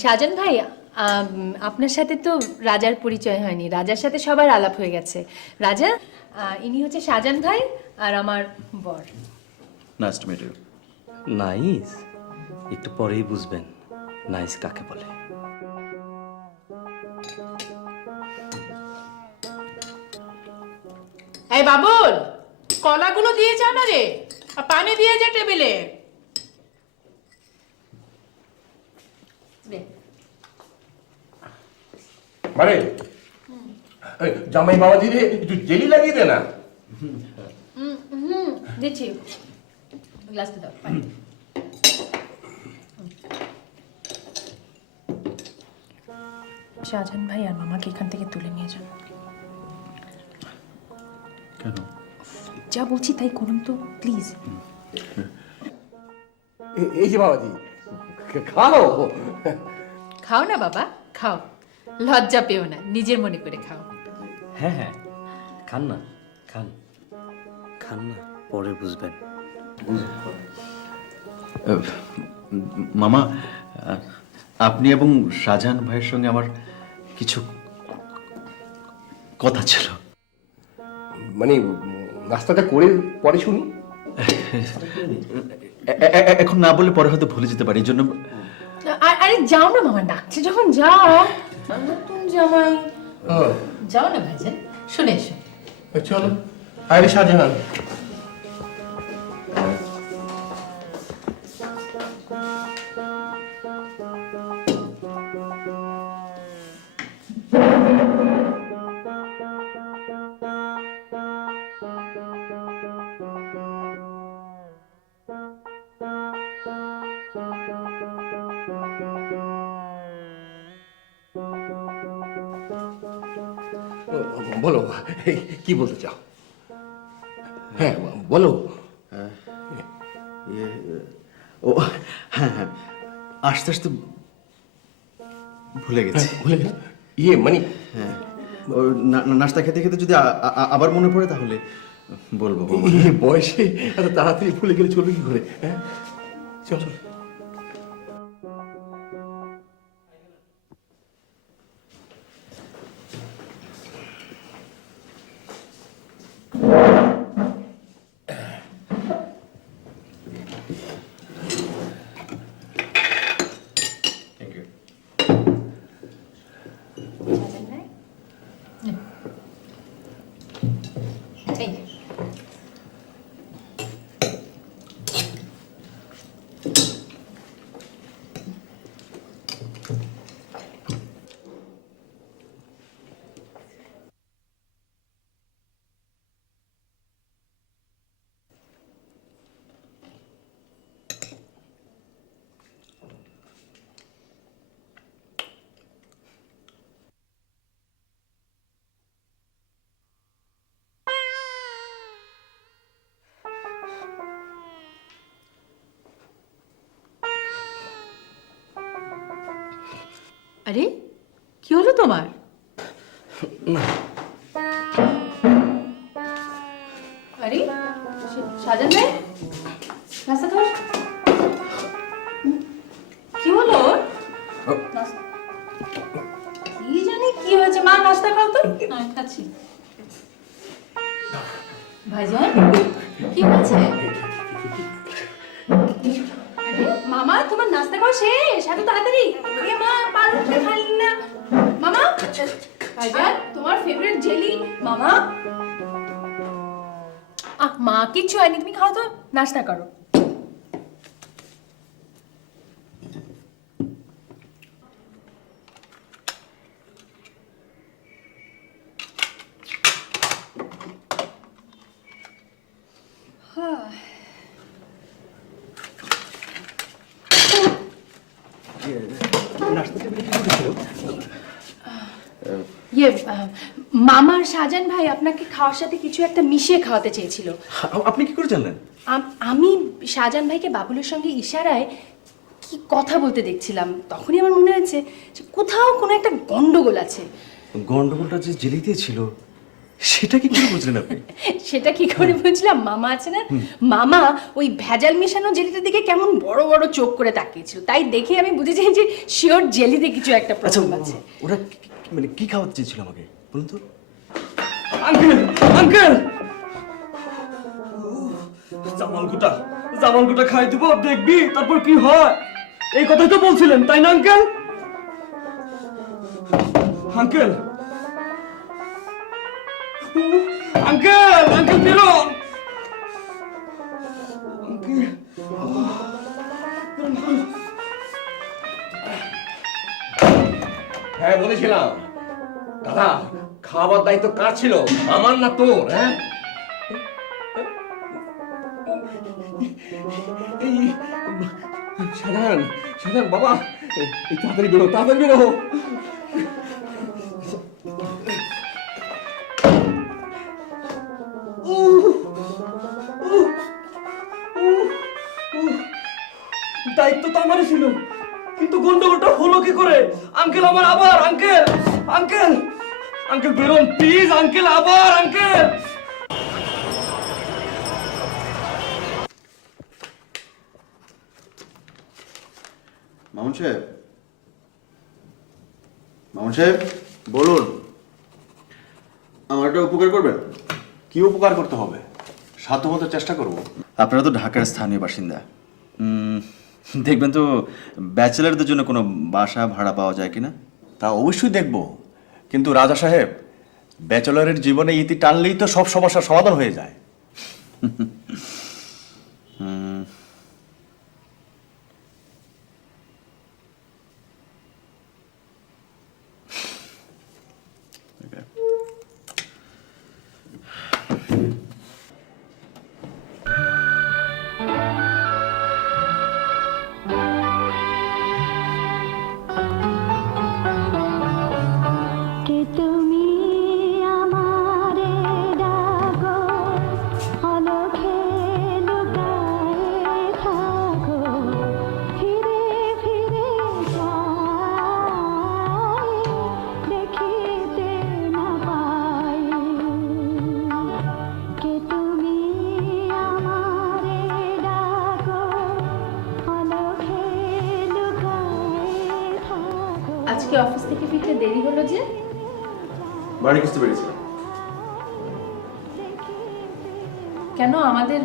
শাহজান ভাই, আপনার সাথে তো রাজার পরিচয় হয়নি। রাজার সাথে সবার আলাপ হয়ে গেছে। রাজা, ইনি হচ্ছে শাহজান ভাই আর আমার বর। Nice to meet you. Nice, একটু পরেই বুঝবেন নাইস কাকে বলে। এই বাবুল, কলাগুলো দিয়ে যা না রে, আর পানি দিয়ে যা টেবিলে। মানে জামাই বাবাজি রে একটু জেলি লাগিয়ে দে না। দিচ্ছি, গ্লাসটা দাও পানি। শাহজাহান ভাই আর মামাকে এখান থেকে তুলে নিয়ে যান। কেন? যা বলছি তাই করুন তো প্লিজ। এই যে বাবাজি, খাও। খাও না বাবা, খাও, লজ্জা পেও না, নিজের মনে করে খাও। হ্যাঁ হ্যাঁ, খান না, খান, খান না, পরে বুঝবেন। মামা, আপনি এবং শাহজাহান ভাইয়ের সঙ্গে আমার কিছু কথা ছিল। মানে নাস্তাটা করে পরে শুনি। এখন না বললে পরে হয়তো ভুলে যেতে পারি, এই জন্য। আরে যাও না মামা, ডাকছে যখন যাও। নতুন জামাই, যাও না ভাইজান, শুনে এসো। চলো। আরে শাহজাহান, বলো এই, কি বলতে চাও? হ্যাঁ বলো। ও হ্যাঁ হ্যাঁ, আস্তে আস্তে ভুলে গেছি। ভুলে গেছো? ইয়ে মানে হ্যাঁ, ও নাস্তা খেতে খেতে যদি আবার মনে পড়ে তাহলে বলবো। এই বয়সে এত তাড়াতাড়ি ভুলে গেলে চলবে কি করে? হ্যাঁ চলো। আরে কি হলো তোমার? আরে সাজান ভাই, নাস্তা খাও। কি হলো? কি জানি কি হয়েছে, মা নাস্তা খাও তো। হ্যাঁ খাচ্ছি। ভাইজান কি হয়েছে? মামা তোমার নাস্তা খাওয়া শেষ? এত তাড়াতাড়ি? এ মা পারুটা খাইলি না মামা? ভাইজান তোমার ফেভারিট জেলি মামা। মা কিচ্ছু হয়নি, তুমি খাও তো, নাস্তা করো। ইয়ে মামার শাহজাহান ভাই আপনাকে খাওয়ার সাথে কিছু একটা মিশিয়ে খাওয়াতে চেয়েছিল। আপনি কি করে জানলেন? আমি শাহজাহান ভাইকে বাবুলের সঙ্গে ইশারায় কি কথা বলতে দেখছিলাম, তখনই আমার মনে হয়েছে যে কোথাও কোনো একটা গন্ডগোল আছে। গন্ডগোলটা যে জেলিতে ছিল সেটা কি করে বুঝলেন আপনি? সেটা কি করে বুঝলাম, মামা আছে না, মামা ওই ভেজাল মেশানো জেলিটার দিকে কেমন বড় বড় চোখ করে তাকিয়েছিল, তাই দেখে আমি বুঝেছি যে শিওর জেলিতে কিছু একটা আচ্ছা, প্রবলেম আছে। ওরা মানে কি খাওয়াতে চেয়েছিল আমাকে বলুন তো? আঙ্কেল আঙ্কেল, জামালগুটা খাই দিব, দেখবি তারপর কি হয়। এই কথাই তো বলছিলেন তাই না আঙ্কেল? আঙ্কেল আঙ্কেল আঙ্কেল বেরো। হ্যাঁ বলেছিলাম দাদা, খাবার দায়িত্ব কার ছিল, আমার না তোর? হ্যাঁ এই সাধারণ সাধারণ বাবা, এই তাড়াতাড়ি বেরো, তাড়াতাড়ি বেরো। দায়িত্ব তো আমারই ছিল, কিন্তু গন্ডগোলটা হলো কি করে? আঙ্কেল আমার আবার, আঙ্কেল আঙ্কেল আঙ্কেল বেরোন প্লিজ, আঙ্কেল আবার, আঙ্কেল। মামুন সাহেব, মামুন সাহেব বলুন, আমার একটা উপকার করবেন? কি উপকার করতে হবে? সাধ্যমতো চেষ্টা করব। আপনারা তো ঢাকার স্থানীয় বাসিন্দা, দেখবেন তো ব্যাচেলারদের জন্য কোনো বাসা ভাড়া পাওয়া যায় কিনা। তা অবশ্যই দেখব, কিন্তু রাজা সাহেব, ব্যাচেলরের জীবনে ইতি টানলেই তো সব সমস্যার সমাধান হয়ে যায়। कि तुम्हें আজকে অফিস থেকে ফিরতে দেরি হলো যে? বাড়ি খুঁজতে পেরেছিলাম। কেন আমাদের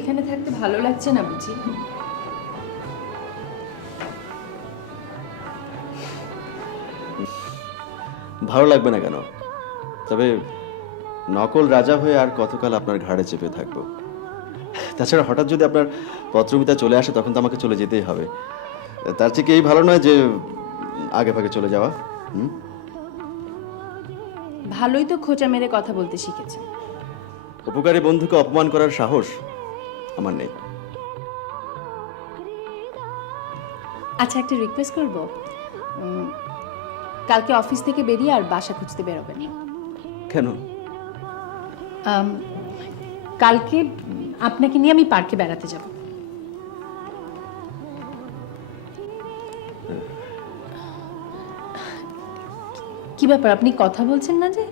এখানে থাকতে ভালো লাগছে না বুঝি? ভালো লাগবে না কেন? তবে নকল রাজা হয়ে আর কতকাল আপনার ঘাড়ে চেপে থাকবো? তাছাড়া হঠাৎ যদি আপনার পত্রবিতা চলে আসে তখন তো আমাকে চলে যেতেই হবে। তার থেকে এই ভালো নয় যে আগে ভাগে চলে যাওয়া। ভালোই তো খোঁচা মেরে কথা বলতে শিখেছে। উপকারী বন্ধুকে অপমান করার সাহস আমার নেই। আচ্ছা, একটা রিকোয়েস্ট করব, কালকে অফিস থেকে বেরিয়ে আর বাসা খুঁজতে বেরোবেন না। কেন? কালকে আপনাকে নিয়ে আমি পার্কে বেড়াতে যাব। কি ব্যাপার, আপনি কথা বলছেন না যে?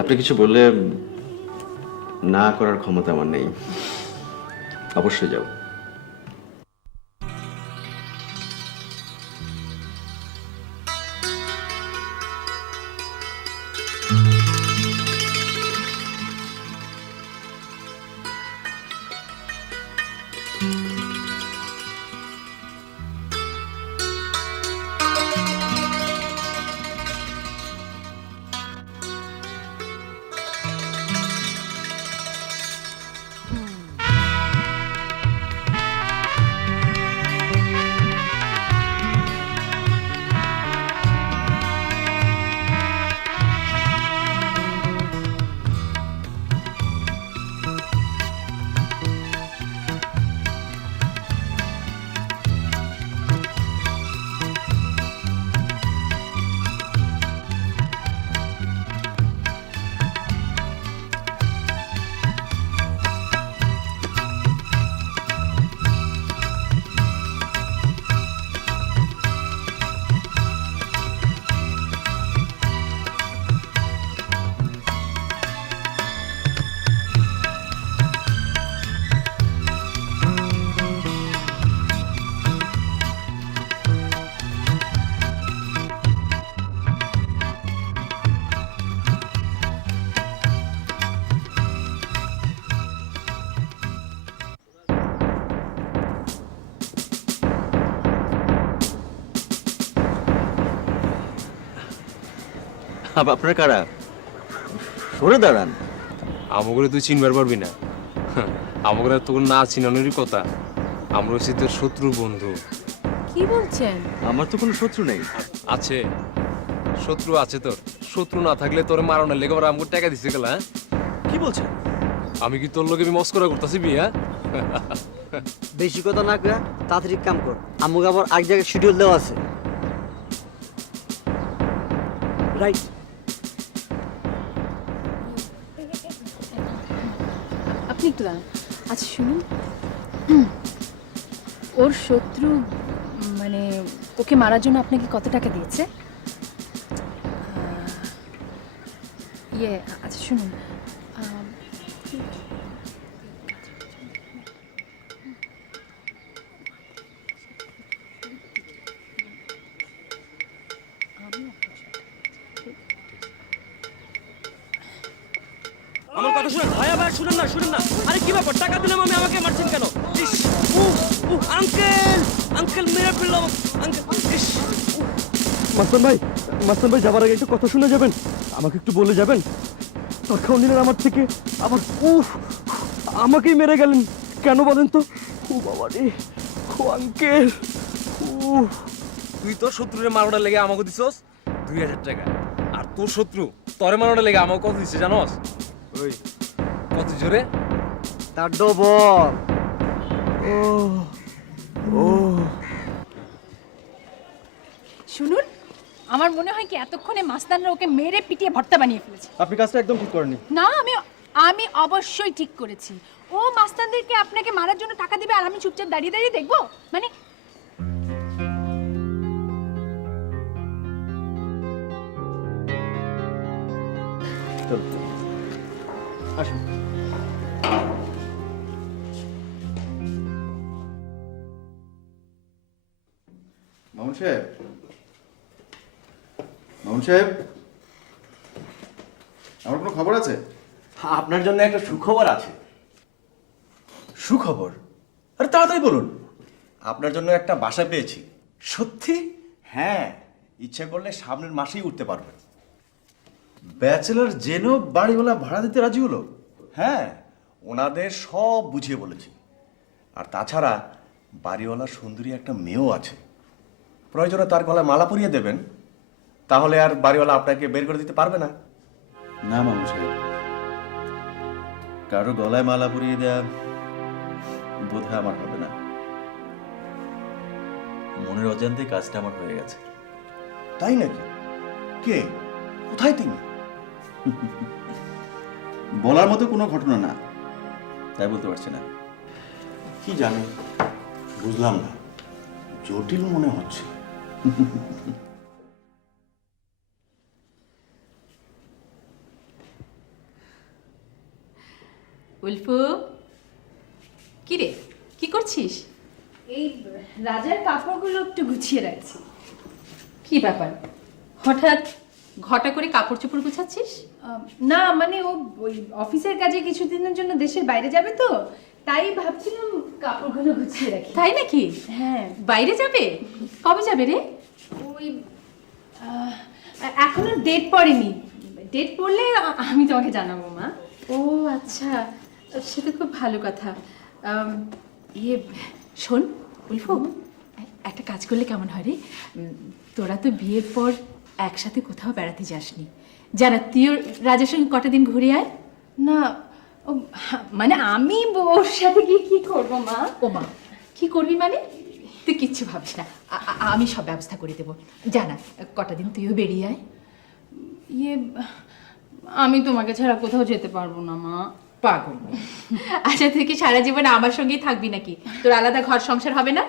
আপনি কিছু বললে না করার ক্ষমতা আমার নেই। অবশ্যই যাও। আপনারা কারা? সরে দাঁড়ান। আমাকে তুই চিনবার পারবি না। আমাকে তোর না চিনানোরই কথা। আমরা হচ্ছে তোর শত্রু বন্ধু। কি বলছেন? আমার তো কোনো শত্রু নেই। আছে, শত্রু আছে তোর। শত্রু না থাকলে তোর মারানোর লেগে ওরা আমাকে টাকা দিচ্ছে গেলা। কি বলছেন? আমি কি তোর লোকে মস্করা করতেছি বিয়া? বেশি কথা না কয়া তাড়াতাড়ি কাম কর, আমাকে আবার এক জায়গায় শিডিউল দেওয়া আছে। রাইট। আপনি একটু দাঁড়ান। আচ্ছা শুনুন, ওর শত্রু মানে ওকে মারার জন্য আপনাকে কত টাকা দিয়েছে? আচ্ছা শুনুন, আমার কথা শুনেন ভাইয়া, ভাইয়া শুনেন না, শুনেন না। আরে কি ব্যাপার, টাকা দিলাম আমি, আমাকে মারছেন কেন? ইস, আঙ্কেল আঙ্কেল মেরে ফেললাম আঙ্কেল। ইস, মাস্টার ভাই যাবার আগে একটু কথা শুনে যাবেন, আমাকে একটু বলে যাবেন। টাকাও নিলেন আমার থেকে, আবার আমাকেই মেরে গেলেন কেন বলেন তো? ও বাবা রে, ও আঙ্কেল। তুই তোর শত্রুরে মারানোর লেগে আমাকে দিছস 2000 টাকা। আর তোর শত্রু তোরে মারানোর লেগে আমাকে কত দিচ্ছে জানোস? ওই কত জোরে? তার ডবল। শুনুন, আমার মনে হয় কি এতক্ষণে মাস্তানরা ওকে মেরে পিটিয়ে ভর্তা বানিয়ে ফেলেছে। আপনি কাজটা একদম ঠিক করেননি। না, আমি অবশ্যই ঠিক করেছি। ও মাস্তানদেরকে আপনাকে মারার জন্য টাকা দিবে আর আমি চুপচাপ দাঁড়িয়ে দাঁড়িয়ে দেখবো? মানে আসুন। মামুন সাহেব, মামুন সাহেব, আমার কোনো খবর আছে? আপনার জন্য একটা সুখবর আছে। সুখবর? আরে তাড়াতাড়ি বলুন। আপনার জন্য একটা বাসা পেয়েছি। সত্যি? হ্যাঁ, ইচ্ছে করলে সামনের মাসেই উঠতে পারবেন। ব্যাচেলর জেনেও বাড়িওয়ালা ভাড়া দিতে রাজি হলো? হ্যাঁ, ওনাদের সব বুঝিয়ে বলেছি। আর তাছাড়া বাড়িওয়ালা সুন্দরী একটা মেয়েও আছে। প্রয়োজনে তার গলায় মালা পরিয়ে দেবেন, তাহলে আর বাড়িওয়ালা আপনাকে বের করে দিতে পারবে না। না মামুন সাহেব, কারো গলায় মালা পরিয়ে দেয়া বোধ হয় আমার হবে না। মনের অজান্তে কাজটা আমার হয়ে গেছে। তাই নাকি? কে? কোথায় তিনি? বলার মতো কোনো ঘটনা না, তাই বলতে পারছি না। কি জানি, বুঝলাম না, জটিল মনে হচ্ছে। উল্ফু, কি রে, কি করছিস? এই রাজার কাপড়গুলো একটু গুছিয়ে রাখছি। কি ব্যাপার, হঠাৎ ঘটা করে কাপড় চোপড় গুছাচ্ছিস? না মানে ও ওই অফিসের কাজে কিছুদিনের জন্য দেশের বাইরে যাবে তো, তাই ভাবছিলাম কাপড়গুলো গুছিয়ে রাখি। তাই নাকি? হ্যাঁ। বাইরে যাবে? কবে যাবে রে? ওই এখনো ডেট পড়েনি, ডেট পড়লে আমি তোমাকে জানাবো মা। ও আচ্ছা, সেটা খুব ভালো কথা। ইয়ে শোন উল্ফু, একটা কাজ করলে কেমন হয় রে? তোরা তো বিয়ের পর একসাথে কোথাও বেড়াতে যাসনি, জানা তুইও রাজার সঙ্গে কটা দিন ঘুরে আয়। না ও মানে আমি ওর সাথে গিয়ে কি করবো মা? ও মা, কি করবি মানে? তুই কিচ্ছু ভাবিস না, আমি সব ব্যবস্থা করে দেবো। জানা কটা দিন তুইও বেরিয়ে আয়। ইয়ে আমি তোমাকে ছাড়া কোথাও যেতে পারবো না মা। পাগল। আচ্ছা তুই কি সারা জীবন আমার সঙ্গেই থাকবি নাকি? তোর আলাদা ঘর সংসার হবে না?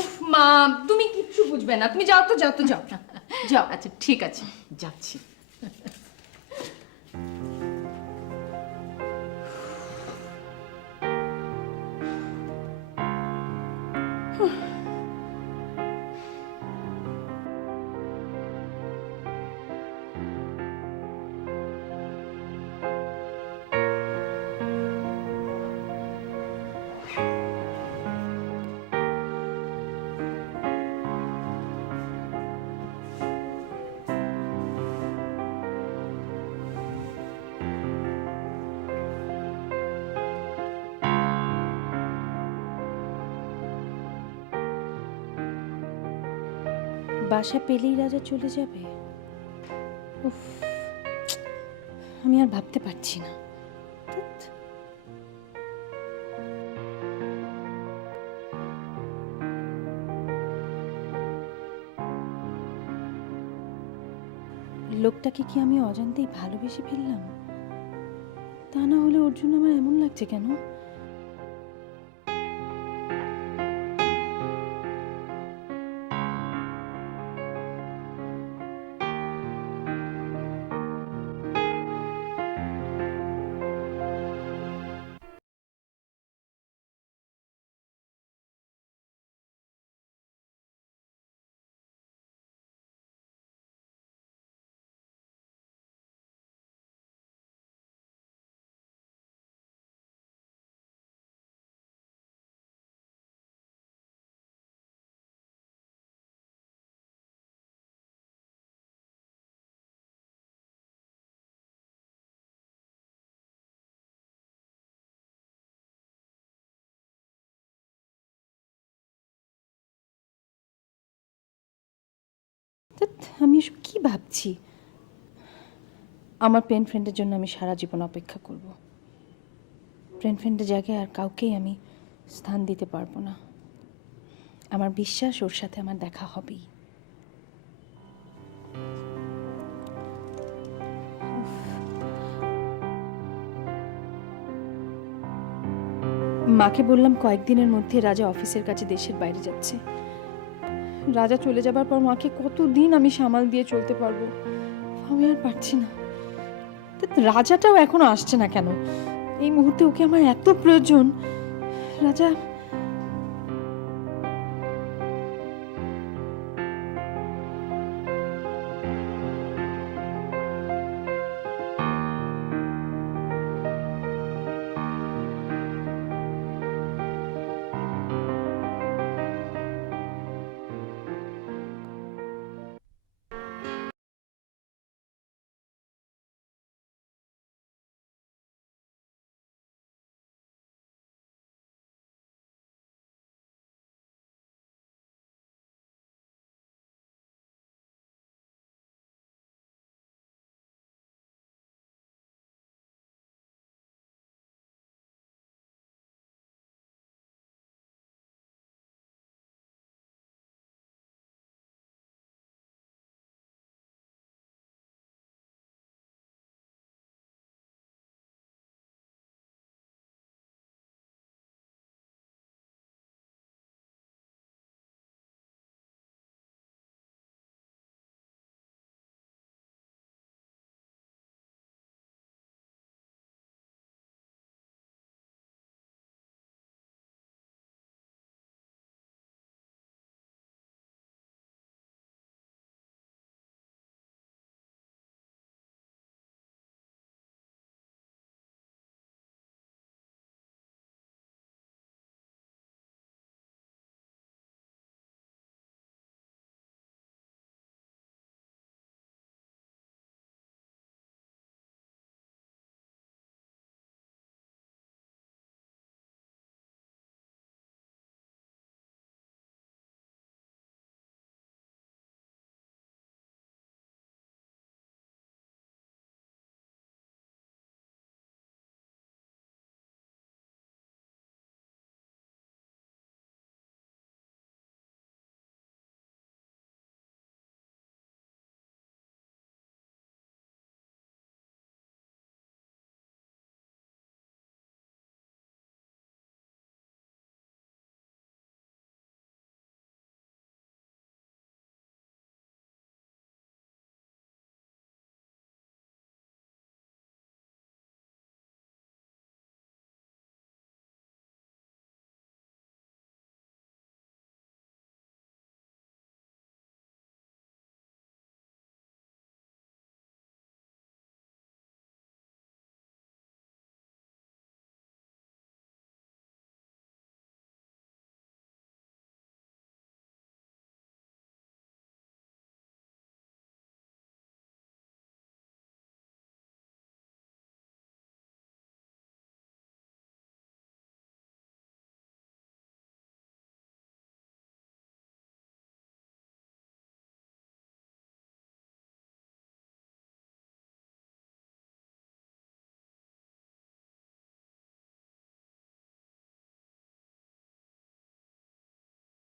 উফ, মা তুমি কিচ্ছু বুঝবে না, তুমি যাও তো যাও তো যাও যাও। আচ্ছা ঠিক আছে, যাচ্ছি। বাসা পেলেই রাজা চলে যাবে? উফ, আমি আর ভাবতে পারছি না। ধ্যাৎ। লোকটাকে কি আমি অজান্তেই ভালোবেসে ফেললাম? তা না হলে ওর জন্য আমার এমন লাগছে কেন? আমি এসব কি ভাবছি? আমার পেন ফ্রেন্ডের জন্য আমি সারা জীবন অপেক্ষা করব। পেন ফ্রেন্ডের জায়গায় আর কাউকেই আমি স্থান দিতে পারবো না। আমার বিশ্বাস ওর সাথে আমার দেখা হবেই। মাকে বললাম কয়েকদিনের মধ্যে রাজা অফিসের কাছে দেশের বাইরে যাচ্ছে। রাজা চলে যাবার পর মাকে কতদিন আমি সামাল দিয়ে চলতে পারবো? আমি আর পারছি না। রাজাটাও এখনো আসছে না কেন? এই মুহূর্তে ওকে আমার এত প্রয়োজন। রাজা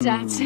যাচ্ছে